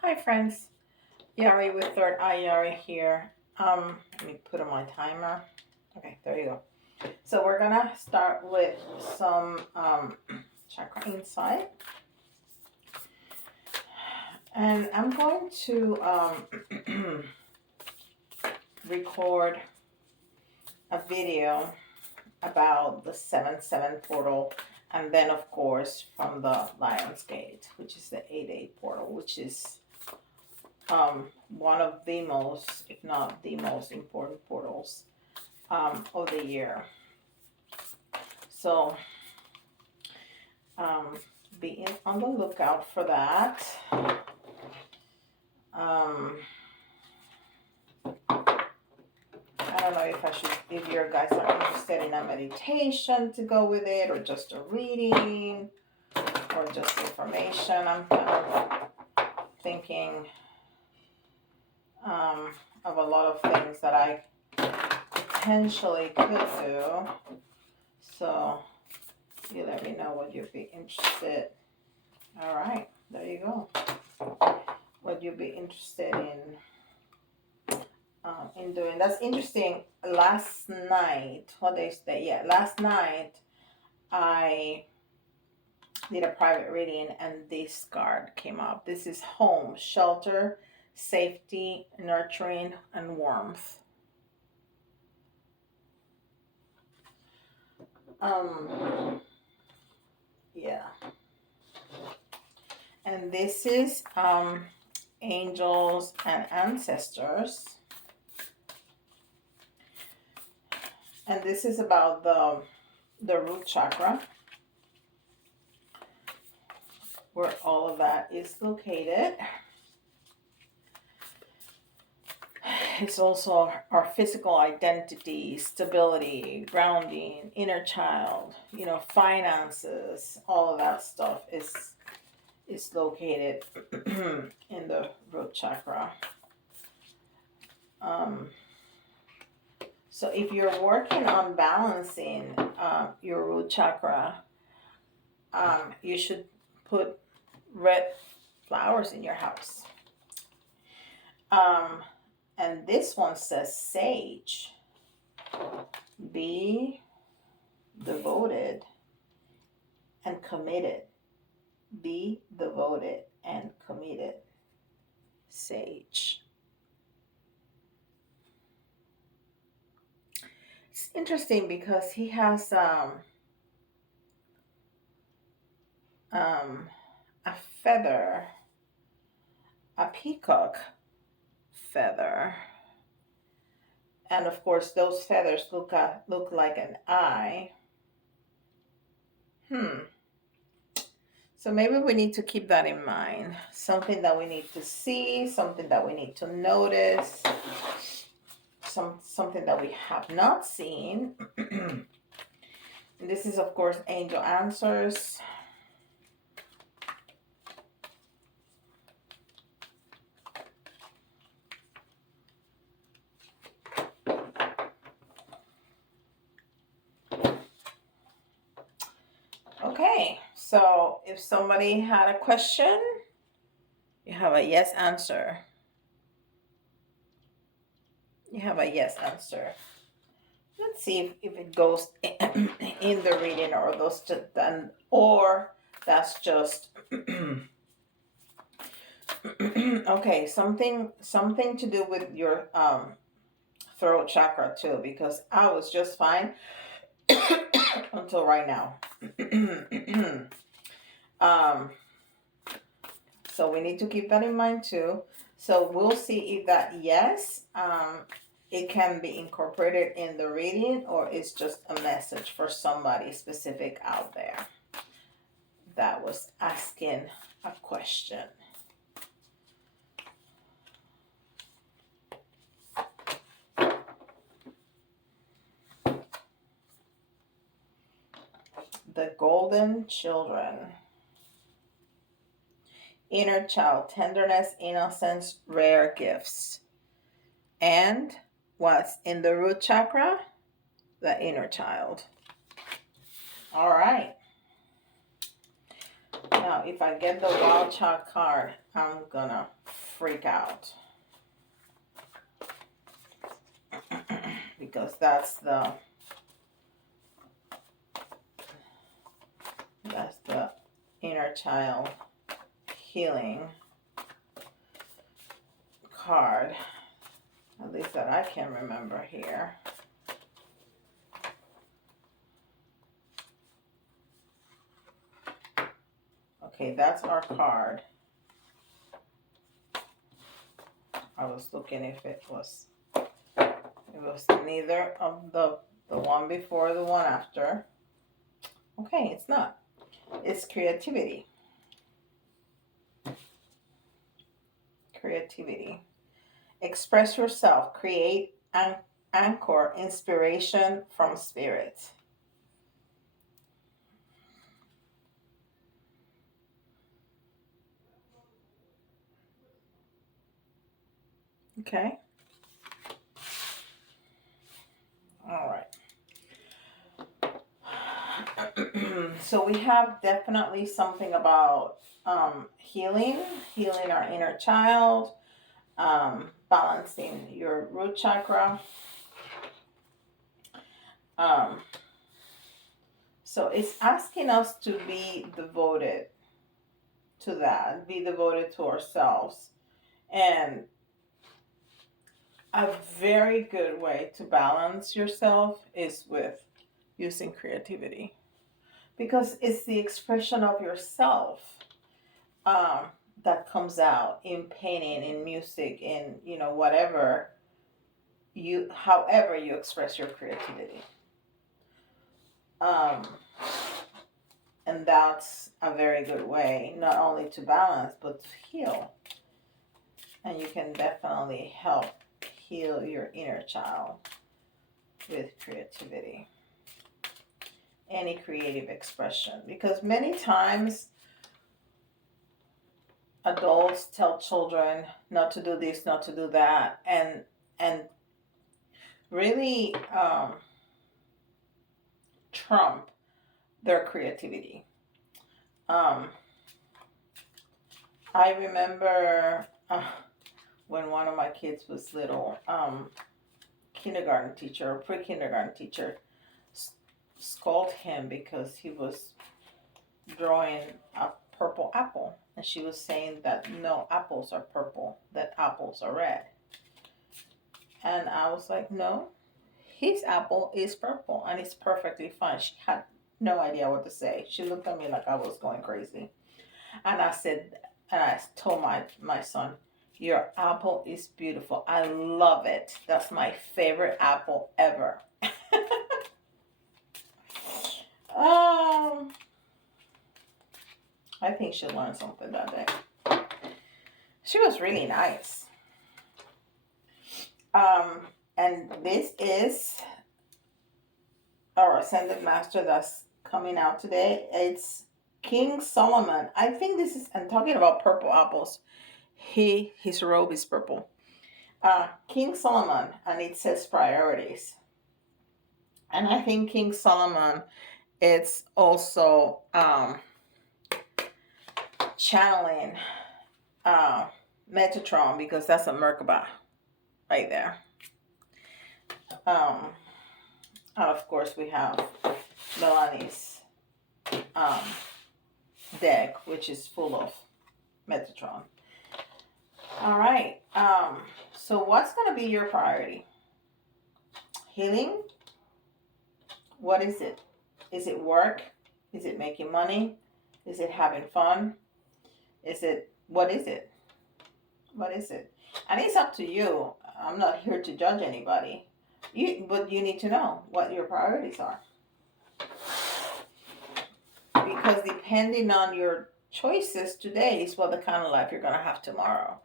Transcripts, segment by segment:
Hi friends, Yari with Third Eye Yari here. Let me put on my timer. Okay, there you go. So we're gonna start with some chakra insight, and I'm going to record a video about the 7-7 portal, and then of course from the Lion's Gate, which is the 8-8 portal, which is one of the most, if not the most important portals of the year. So be on the lookout for that. I don't know if you guys are interested in a meditation to go with it, or just a reading, or just information. I'm kind of thinking of a lot of things that I potentially could do. So you let me know what you'd be interested. All right, there you go. What you'd be interested in doing. That's interesting. Last night, what day is that? Yeah, last night I did a private reading and this card came up. This is home, shelter, safety, nurturing, and warmth. Yeah. And this is angels and ancestors. And this is about the root chakra, where all of that is located. It's also our physical identity, stability, grounding, inner child, finances, all of that stuff is located in the root chakra. So if you're working on balancing your root chakra, you should put red flowers in your house. And this one says sage. Be devoted and committed. Be devoted and committed. Sage. It's interesting because he has a feather, a peacock feather, and of course those feathers look like an eye. So maybe we need to keep that in mind. Something that we need to see, something that we need to notice, something that we have not seen. And this is of course angel answers. Okay, so if somebody had a question, you have a yes answer. You have a yes answer. Let's see if it goes in the reading, or those just done, or that's just okay. Something to do with your throat chakra too, because I was just fine until right now. So we need to keep that in mind too. So we'll see if that yes, it can be incorporated in the reading, or it's just a message for somebody specific out there that was asking a question. The golden children. Inner child, tenderness, innocence, rare gifts. And what's in the root chakra? The inner child. All right. Now, if I get the wild child card, I'm gonna freak out. Because that's the inner child healing card, at least that I can remember here. Okay, that's our card. I was looking if it was neither of the one before, the one after. Okay, it's not. It's creativity. Creativity. Express yourself. Create and anchor inspiration from spirit. Okay. All right. So we have definitely something about healing our inner child, balancing your root chakra. So it's asking us to be devoted to that, be devoted to ourselves. And a very good way to balance yourself is with using creativity, because it's the expression of yourself that comes out in painting, in music, in whatever however you express your creativity. And that's a very good way not only to balance but to heal. And you can definitely help heal your inner child with creativity. Any creative expression, because many times adults tell children not to do this, not to do that, and really trump their creativity. I remember when one of my kids was little, kindergarten teacher or pre-kindergarten teacher scolded him because he was drawing a purple apple, and she was saying that no, apples are purple, that apples are red. And I was like, no, his apple is purple and it's perfectly fine. She had no idea what to say. She looked at me like I was going crazy. And I told my son, your apple is beautiful. I love it. That's my favorite apple ever. I think she learned something that day. She was really nice. And this is our Ascended Master that's coming out today. It's King Solomon. I think this is, I'm talking about purple apples. His robe is purple. King Solomon, and it says priorities. And I think King Solomon, it's also channeling Metatron, because that's a Merkaba right there. And of course we have Melanie's deck, which is full of Metatron. All right. So what's going to be your priority? Healing? What is it? Is it work? Is it making money? Is it having fun? What is it? What is it? And it's up to you. I'm not here to judge anybody. But you need to know what your priorities are. Because depending on your choices today is what the kind of life you're going to have tomorrow.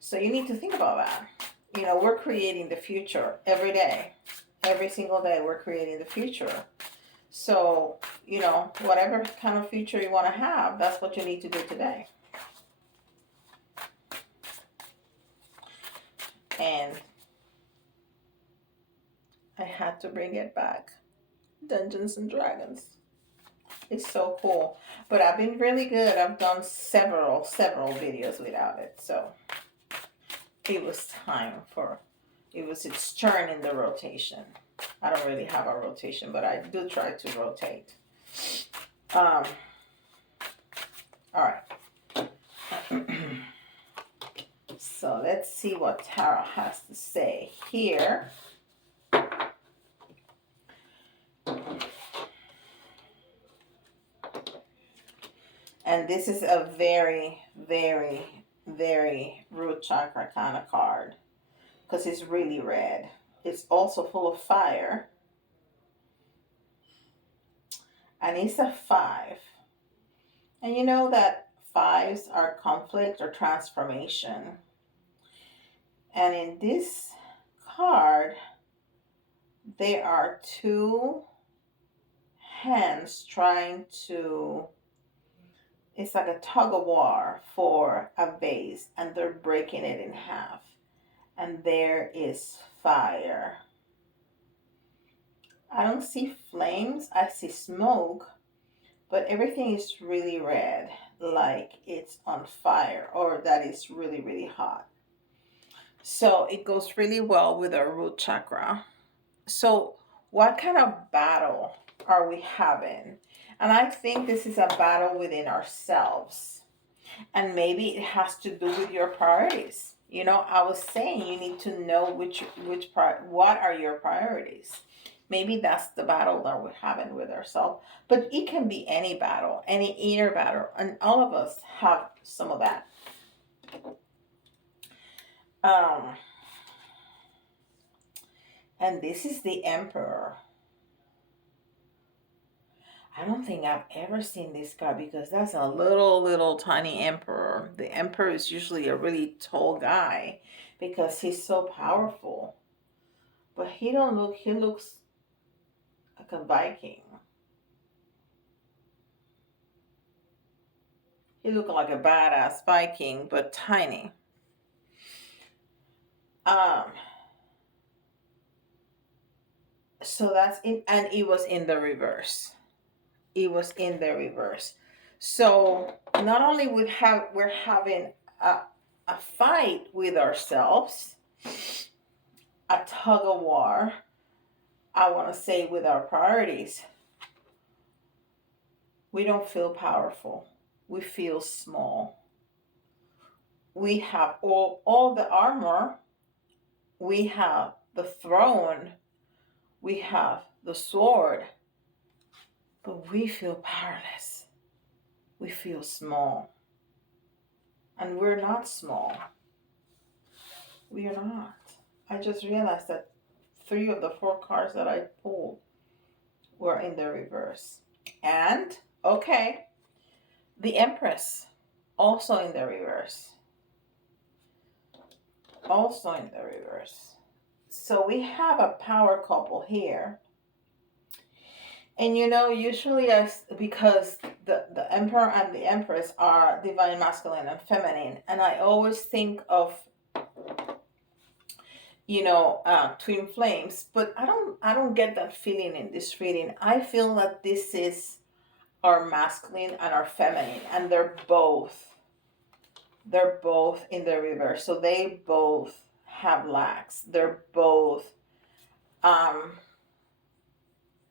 So you need to think about that. We're creating the future every day. Every single day we're creating the future. So, whatever kind of future you want to have, that's what you need to do today. And I had to bring it back. Dungeons and Dragons. It's so cool. But I've been really good. I've done several videos without it. So it was time for, it was its turn in the rotation. I don't really have a rotation, but I do try to rotate. All right. So let's see what Tara has to say here. And this is a very, very, very root chakra kind of card because it's really red. It's also full of fire. And it's a 5. And you know that 5s are conflict or transformation. And in this card, there are 2 hands trying to, it's like a tug of war for a vase, and they're breaking it in half. And there is fire. I don't see flames, I see smoke, but everything is really red, like it's on fire, or that is really, really hot. So it goes really well with our root chakra. So what kind of battle are we having? And I think this is a battle within ourselves. And maybe it has to do with your priorities. You know, I was saying you need to know what are your priorities. Maybe that's the battle that we're having with ourselves. But it can be any battle, any inner battle. And all of us have some of that. And this is the Emperor. I don't think I've ever seen this card because that's a little tiny Emperor. The Emperor is usually a really tall guy because he's so powerful. But he looks like a Viking. He looked like a badass Viking, but tiny. So that's in, and it was in the reverse. It was in the reverse. So not only we're having a fight with ourselves, a tug of war, I want to say with our priorities. We don't feel powerful. We feel small. We have all the armor. We have the throne. We have the sword. But we feel powerless. We feel small. And we're not small. We are not. I just realized that 3 of the 4 cards that I pulled were in the reverse. And, okay, the Empress, also in the reverse. Also in the reverse. So we have a power couple here. And you know, usually because the Emperor and the Empress are divine masculine and feminine. And I always think of, you know, twin flames, but I don't get that feeling in this reading. I feel that this is our masculine and our feminine, and they're both in the reverse. So they both have lacks. They're both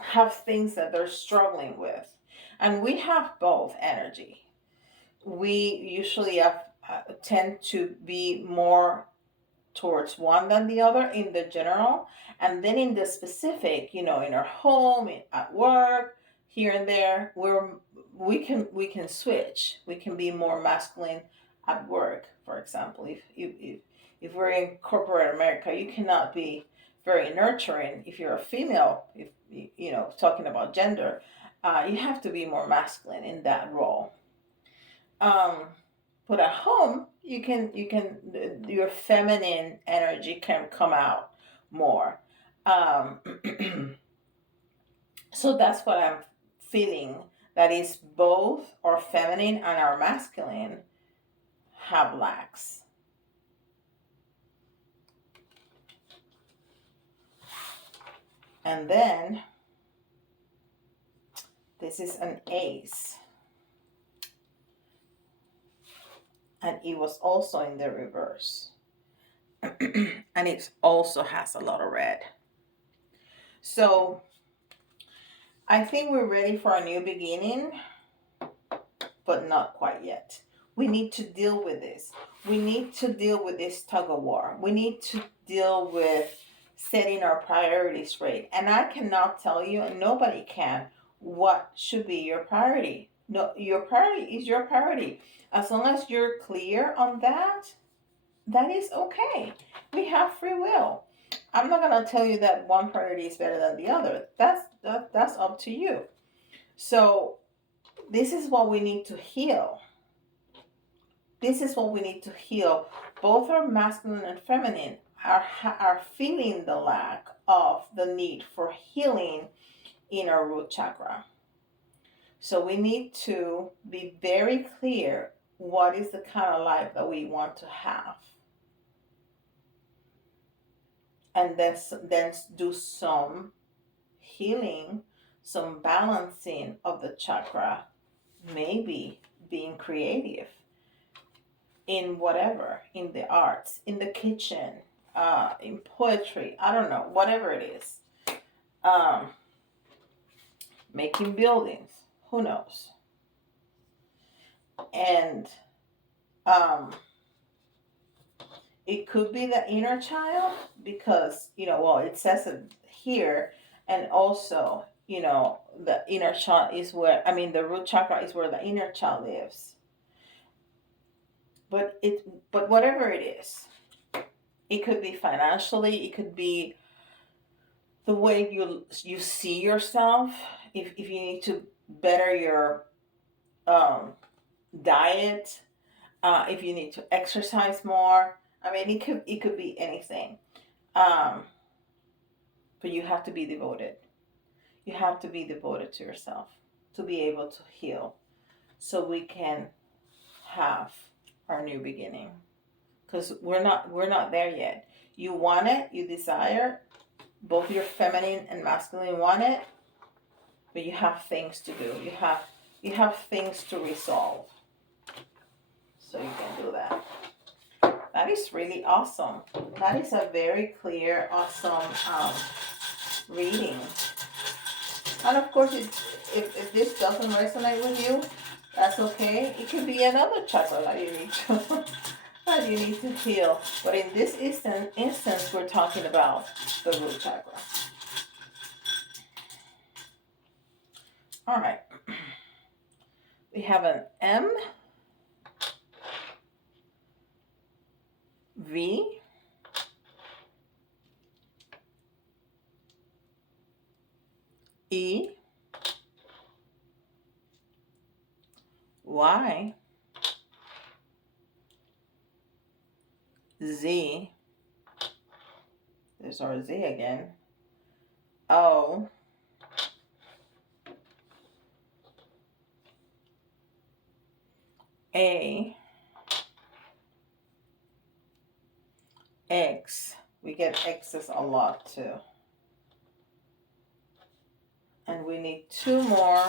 have things that they're struggling with, and we have both energy. We usually tend to be more towards one than the other in the general, and then in the specific, you know, in our home, at work, here and there, we can switch. We can be more masculine at work, for example. If we're in corporate America, you cannot be very nurturing if you're a female. If you know, talking about gender, you have to be more masculine in that role. But at home, you can your feminine energy can come out more. So that's what I'm feeling. That is both our feminine and our masculine have lacks. And then this is an ace. And it was also in the reverse. And it also has a lot of red. So I think we're ready for a new beginning, but not quite yet. We need to deal with this. We need to deal with this tug of war. We need to deal with setting our priorities straight. And I cannot tell you, and nobody can, what should be your priority. No, your priority is your priority. As long as you're clear on that, that is okay. We have free will. I'm not gonna tell you that one priority is better than the other. That's up to you. So this is what we need to heal. This is what we need to heal. Both our masculine and feminine are feeling the lack of the need for healing in our root chakra. So we need to be very clear what is the kind of life that we want to have. And then do some healing, some balancing of the chakra, maybe being creative in whatever, in the arts, in the kitchen, in poetry, I don't know, whatever it is. Making buildings, who knows? And it could be the inner child because, well, it says it here. And also, the inner child is where, the root chakra is where the inner child lives. But whatever it is, it could be financially, it could be the way you see yourself. If you need to better your diet, if you need to exercise more, it could be anything. But you have to be devoted. You have to be devoted to yourself to be able to heal, so we can have our new beginning. Because we're not there yet. You want it, you desire, both your feminine and masculine want it, but you have things to do. You have things to resolve. So you can do that. That is really awesome. That is a very clear, awesome reading. And of course, if this doesn't resonate with you, that's okay. It could be another chakra that you need to that you need to heal. But in this instance, we're talking about the root chakra. All right. We have an M, V, E, Y, Z, there's our Z again, O, A, X. We get X's a lot too. And we need 2 more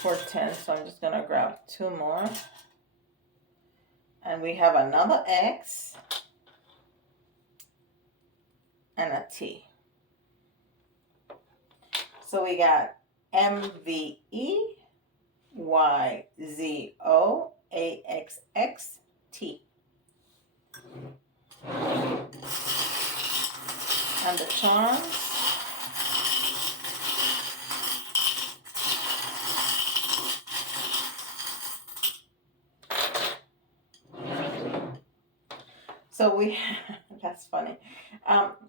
for 10, so I'm just going to grab 2 more. And we have another X and a T. So we got MVE, YZO, AXX, and the charms. So that's funny.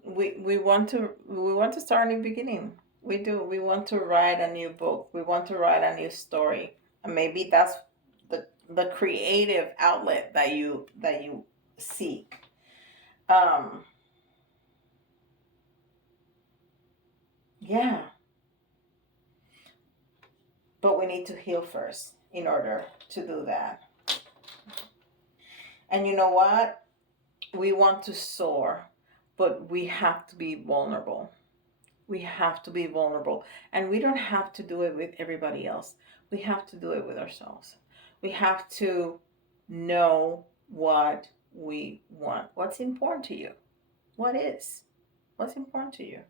We want to start a new beginning. We do. We want to write a new book. We want to write a new story. And maybe that's the creative outlet that you seek. Yeah. But we need to heal first in order to do that. And you know what? We want to soar, but we have to be vulnerable. We have to be vulnerable. And we don't have to do it with everybody else. We have to do it with ourselves. We have to know what we want. What's important to you? What is? What's important to you?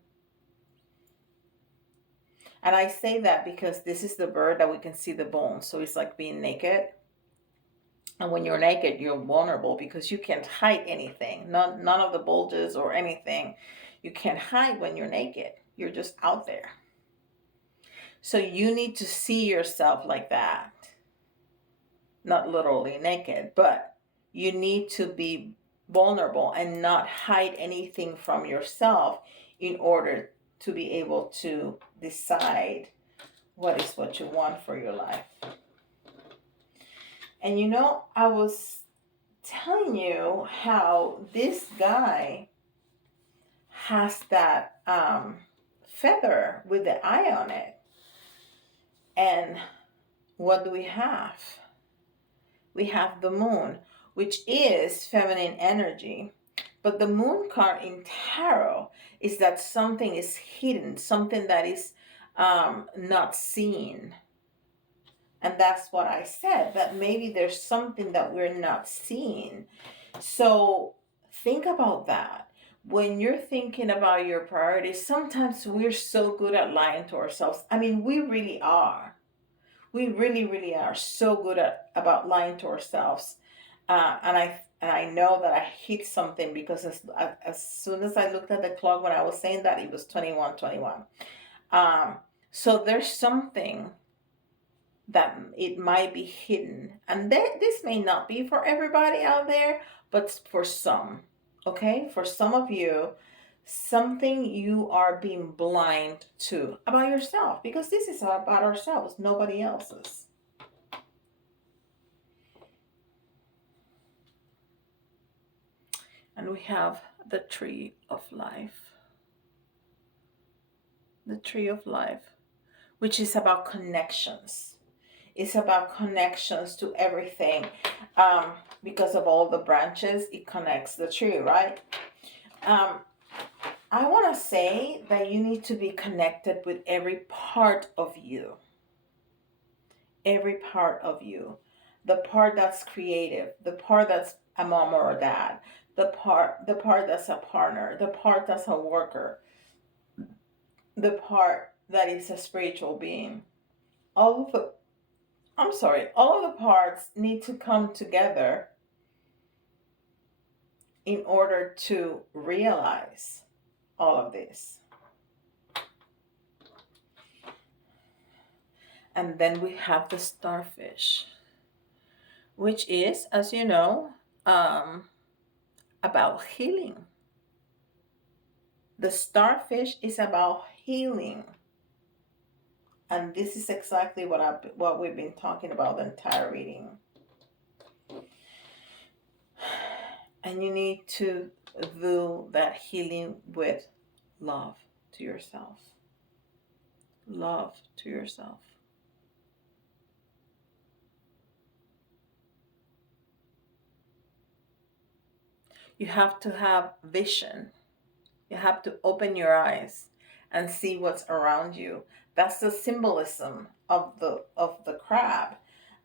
And I say that because this is the bird that we can see the bones. So it's like being naked. And when you're naked, you're vulnerable because you can't hide anything. None of the bulges or anything. You can't hide when you're naked. You're just out there. So you need to see yourself like that. Not literally naked, but you need to be vulnerable and not hide anything from yourself in order to be able to decide what is what you want for your life. And you know, I was telling you how this guy has that feather with the eye on it. And what do we have? We have the moon, which is feminine energy. But the moon card in tarot is that something is hidden, something that is not seen. And that's what I said, that maybe there's something that we're not seeing. So think about that. When you're thinking about your priorities, sometimes we're so good at lying to ourselves. I mean, we really are. We really, really are so good about lying to ourselves. And I know that I hit something because as soon as I looked at the clock when I was saying that, it was 21:21. So there's something that it might be hidden. And this may not be for everybody out there, but for some, okay? For some of you, something you are being blind to about yourself, because this is about ourselves, nobody else's. And we have the tree of life. The tree of life, which is about connections. It's about connections to everything. Because of all the branches, it connects the tree, right? I want to say that you need to be connected with every part of you. Every part of you. The part that's creative, the part that's a mom or a dad, the part that's a partner, the part that's a worker, the part that is a spiritual being. All of the parts need to come together in order to realize all of this. And then we have the starfish, which is, as you know, about healing. The starfish is about healing. And this is exactly what we've been talking about the entire reading. And you need to do that healing with love to yourself. Love to yourself. You have to have vision. You have to open your eyes and see what's around you. That's the symbolism of the crab.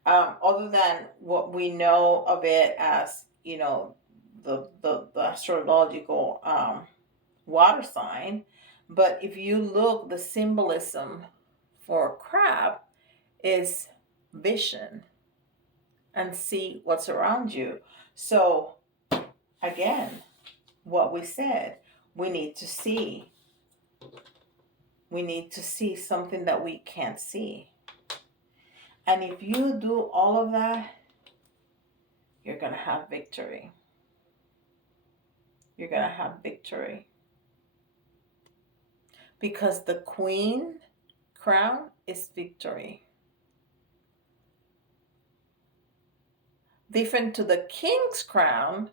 Other than what we know of it as, you know, the astrological water sign. But if you look, the symbolism for crab is vision and see what's around you. So again, what we said, we need to see. We need to see something that we can't see. And if you do all of that, you're going to have victory. You're going to have victory. Because the queen crown is victory. Different to the king's crown,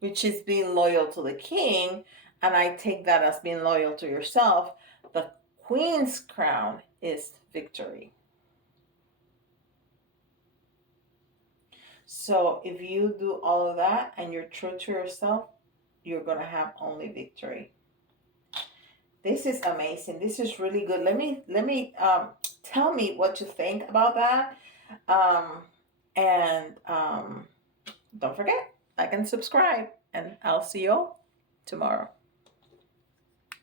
which is being loyal to the king, and I take that as being loyal to yourself. The queen's crown is victory. So if you do all of that and you're true to yourself, you're going to have only victory. This is amazing. This is really good. Let me tell me what you think about that. And don't forget, like and subscribe, and I'll see you all tomorrow.